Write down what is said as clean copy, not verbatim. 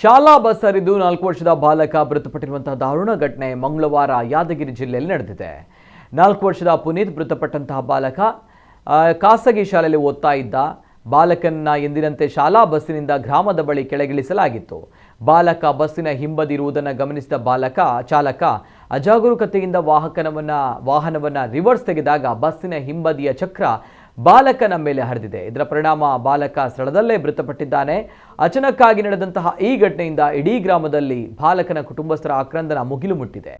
ಶಾಲಾ ಬಸ್ ಹರಿದು 4 ವರ್ಷದ ಬಾಲಕ ಮೃತಪಟ್ಟಿರುವಂತಹ ದಾರುಣ ಘಟನೆ ಮಂಗಳವಾರ ಯಾದಗಿರಿ ಜಿಲ್ಲೆಯಲ್ಲಿ ನಡೆದಿದೆ. 4 ವರ್ಷದ ಪುನೀತ್ ಮೃತಪಟ್ಟಂತಹ ಬಾಲಕ ಖಾಸಗಿ ಶಾಲೆಯಲ್ಲಿ ಓದ್ತಾ ಇದ್ದ. ಬಾಲಕನನ್ನ ಎಂದಿನಂತೆ ಶಾಲಾ ಬಸ್ಸಿನಿಂದ ಗ್ರಾಮದ ಬಳಿ ಕೆಳಗಿಳಿಸಲಾಗಿತ್ತು. ಬಾಲಕ ಬಸ್ಸಿನ ಹಿಂಬದಿ ಇರುವುದನ್ನು ಗಮನಿಸಿದ ಚಾಲಕ ಅಜಾಗರೂಕತೆಯಿಂದ ವಾಹನವನ್ನ ರಿವರ್ಸ್ ತೆಗೆದಾಗ ಬಸ್ಸಿನ ಹಿಂಬದಿಯ ಚಕ್ರ ಬಾಲಕನ ಮೇಲೆ ಹರಿದಿದೆ. ಇದರ ಪರಿಣಾಮ ಬಾಲಕ ಸ್ಥಳದಲ್ಲೇ ಮೃತಪಟ್ಟಿದ್ದಾನೆ. ಅಚಾನಕ್ಕಾಗಿ ನಡೆದಂತಹ ಈ ಘಟನೆಯಿಂದ ಇಡೀ ಗ್ರಾಮದಲ್ಲಿ ಬಾಲಕನ ಕುಟುಂಬಸ್ಥರ ಆಕ್ರಂದನ ಮುಗಿಲು ಮುಟ್ಟಿದೆ.